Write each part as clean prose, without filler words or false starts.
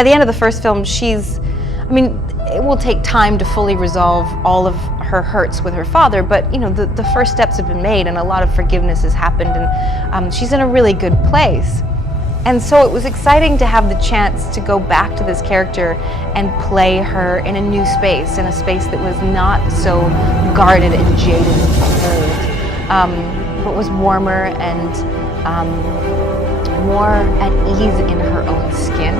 by the end of the first film, it will take time to fully resolve all of her hurts with her father, but the first steps have been made and a lot of forgiveness has happened, and she's in a really good place. And so it was exciting to have the chance to go back to this character and play her in a new space, in a space that was not so guarded and jaded and cold, but was warmer and more at ease in her own skin.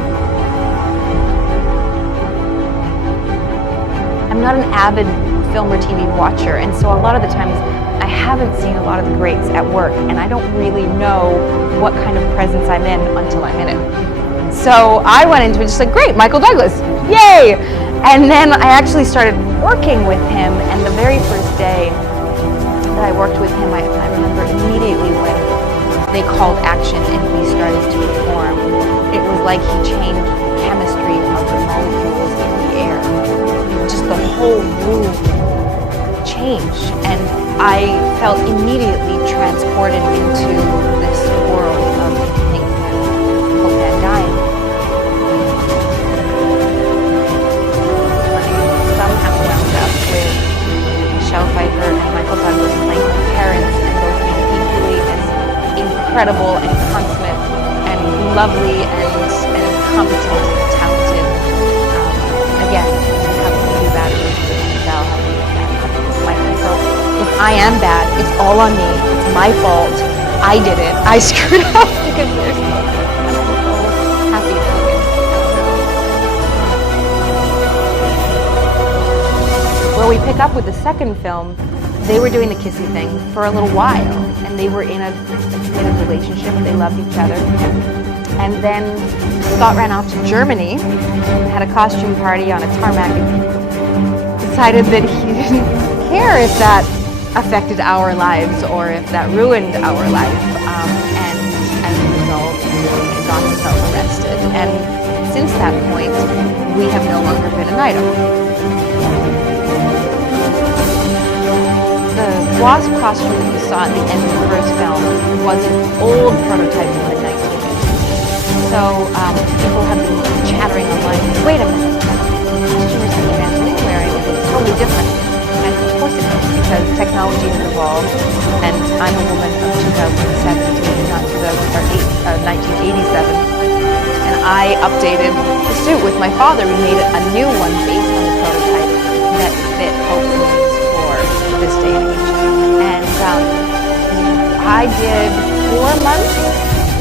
I'm not an avid film or TV watcher, and so a lot of the times I haven't seen a lot of the greats at work, and I don't really know what kind of presence I'm in until I'm in it. So I went into it just like, great, Michael Douglas, yay! And then I actually started working with him, and the very first day that I worked with him, I remember immediately when they called action and we started to perform, it was like he changed the chemistry of the molecules in the air. Just the whole room changed, and I felt immediately transported into this world of Pink and Hope Van Dyne. I somehow wound up with Michelle Pfeiffer and Michael Douglas playing my parents, and both being equally as incredible and consummate and lovely and competent and talented. Again, how can we do that with Michelle? How can we do that with Michael? So if I am bad, it's all on me. It's my fault. I did it. I screwed up because there's no. I'm so happy about it. Where we pick up with the second film, they were doing the kissy thing for a little while, and they were in a committed relationship. They loved each other. And then Scott ran off to Germany, had a costume party on a tarmac, and decided that he didn't care if that affected our lives or if that ruined our life. And as a result, he got himself arrested. And since that point, we have no longer been an item. The WASP costume that you saw at the end of the first film was an old prototype from the 1980s. So people have been chattering online, wait a minute, the costume is Evangeline wearing is totally different. And of course it is, because technology has evolved, and I'm a woman of 2017, not 1987. And I updated the suit with my father. We made a new one based on the prototype that fit Hope's needs for this day and age. And I did 4 months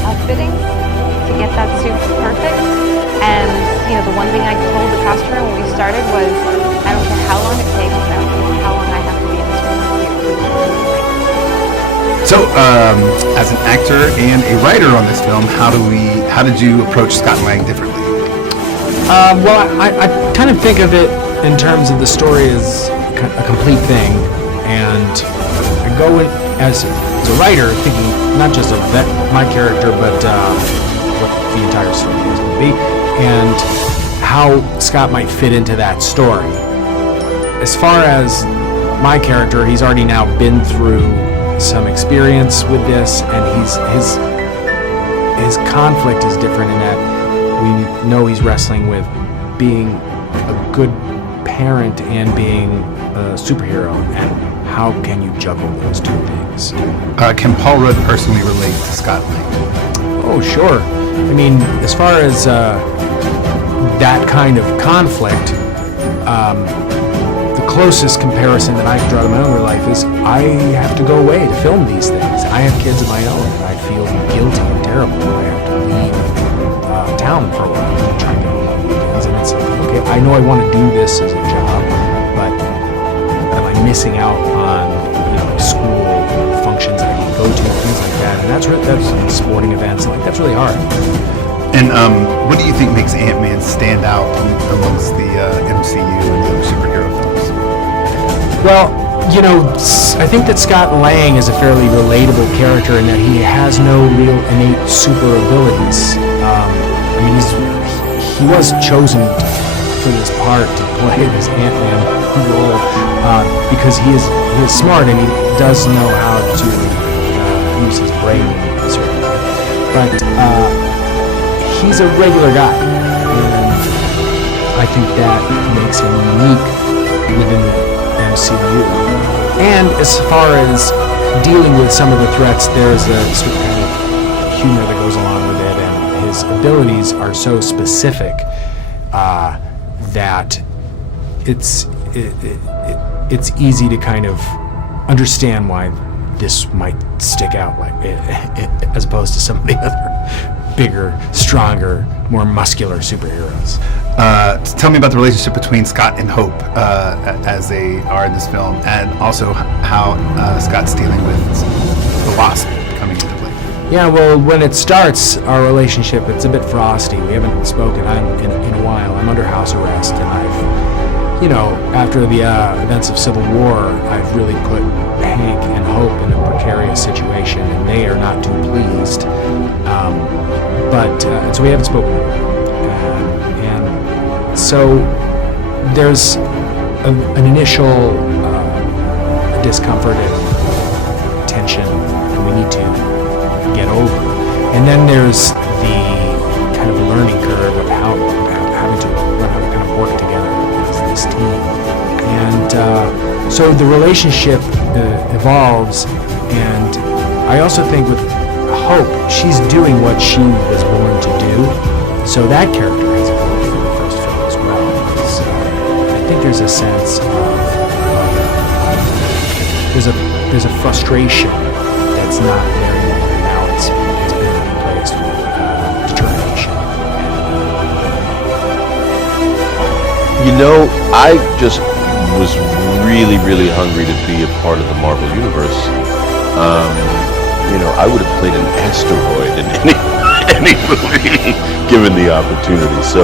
of fitting to get that suit perfect. And the one thing I told the customer when we started was, I don't care how long it takes, I don't care how long I have to be in this room. So, as an actor and a writer on this film, how did you approach Scott Lang differently? Well, I kind of think of it in terms of the story as a complete thing, and I go in as a writer thinking not just of my character, but what the entire story is going to be, and how Scott might fit into that story. As far as my character, he's already now been through some experience with this, and his conflict is different in that we know he's wrestling with being a good parent and being a superhero, and how can you juggle those two things? Can Paul Rudd personally relate to Scott Lang? Oh, sure. I mean, as far as that kind of conflict, the closest comparison that I can draw to my own real life is I have to go away to film these things. I have kids of my own, and I feel guilty and terrible when I have to leave town for a while and try to get home on weekends. And it's okay, I know I want to do this as a job, but am I missing out on school functions I can go to, things like that? And that's sporting events, like that's really hard. And what do you think makes Ant-Man stand out amongst the MCU and the other superhero films? Well, I think that Scott Lang is a fairly relatable character in that he has no real innate super abilities. I mean, he was chosen for this part to play this Ant-Man role because he is smart and he does know how to use his brain in a certain way. But he's a regular guy, and I think that makes him unique within the MCU. And as far as dealing with some of the threats, there's a sort of kind of humor that goes along with it, and his abilities are so specific that it's easy to kind of understand why this might stick out, like as opposed to some of the other bigger, stronger, more muscular superheroes. Tell me about the relationship between Scott and Hope as they are in this film, and also how Scott's dealing with the WASP coming into play. Yeah, well, when it starts, our relationship, it's a bit frosty. We haven't spoken in a while. I'm under house arrest, and after the events of Civil War, I've really put Hank and Hope in a precarious situation, and they are not too pleased. And so we haven't spoken. And so there's an initial discomfort and tension that we need to get over. And then there's the kind of learning curve of having to learn how to kind of work together as this team. And so the relationship evolves, and I also think with Hope, she's doing what she was born to do. So that character has evolved in the first film as well. I think there's a sense of there's a frustration that's not there anymore. Now it's been replaced with determination. I just was really, really hungry to be a part of the Marvel Universe. I would have played an asteroid in any movie given the opportunity. So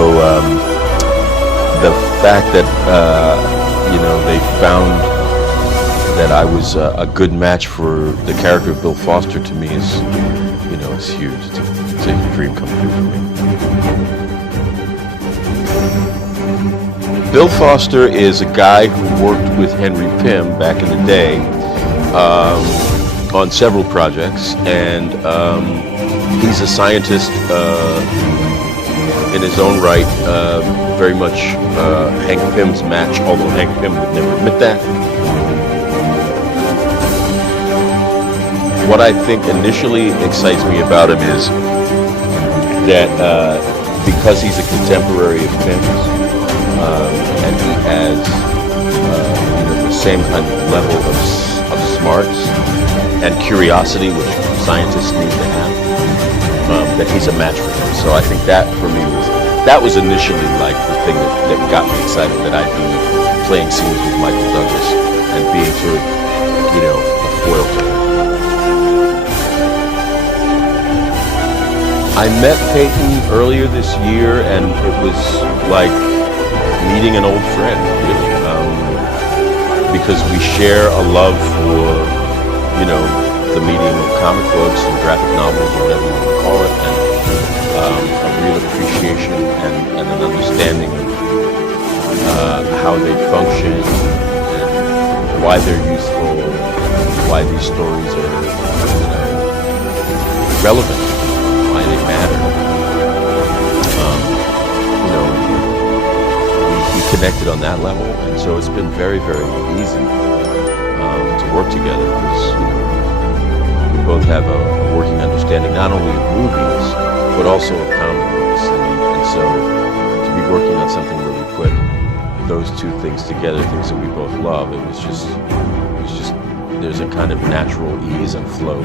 the fact that they found that I was a good match for the character of Bill Foster, to me is it's huge. It's a dream come true for me. Bill Foster is a guy who worked with Henry Pym back in the day on several projects, and he's a scientist in his own right, very much Hank Pym's match, although Hank Pym would never admit that. What I think initially excites me about him is that because he's a contemporary of Pym's, and he has the same kind of level of smarts and curiosity, which scientists need to have, that he's a match for him. So I think that for me was initially like the thing that got me excited, that I'd be playing scenes with Michael Douglas and being sort of a foil to him. I met Peyton earlier this year, and it was like meeting an old friend, really, because we share a love for, the medium of comic books and graphic novels, or whatever you want to call it, and a real appreciation and an understanding of how they function and why they're useful, why these stories are, relevant, why they matter. We connected on that level, and so it's been very, very easy to work together, because we both have a working understanding not only of movies but also of comic books, and so to be working on something where we put those two things together, things that we both love, it was just there's a kind of natural ease and flow